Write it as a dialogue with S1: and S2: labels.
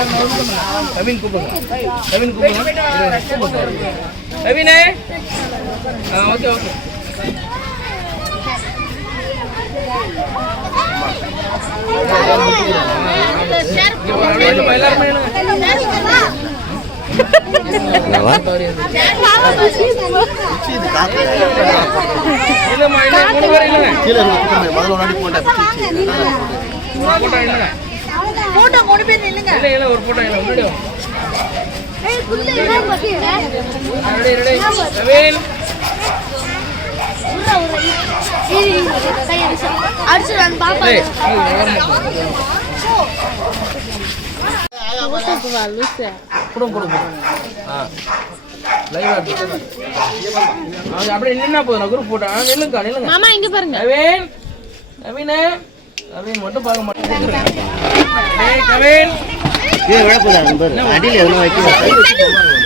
S1: கவின் கூப்பிடுங்க கவின் கூப்பிடுங்க கவினே ஆ ஓகே ஓகே. போட்டோ.
S2: மூணு பேர் நில்லுங்க.
S1: இல்லை, ஒரு போட்டோ இல்லை, முன்னாடி. கவின் அப்படியே நின்னா போதும் குரூப் போட்டேன் ஆ, நில்லுங்கக்கா நில்லுங்க.
S2: மாமா இங்க பாருங்க.
S1: கவின் கவினே கவின் மட்டும் பார்க்க மாட்டேன். இது கவின்
S3: அடியில் எதுவும் வைக்க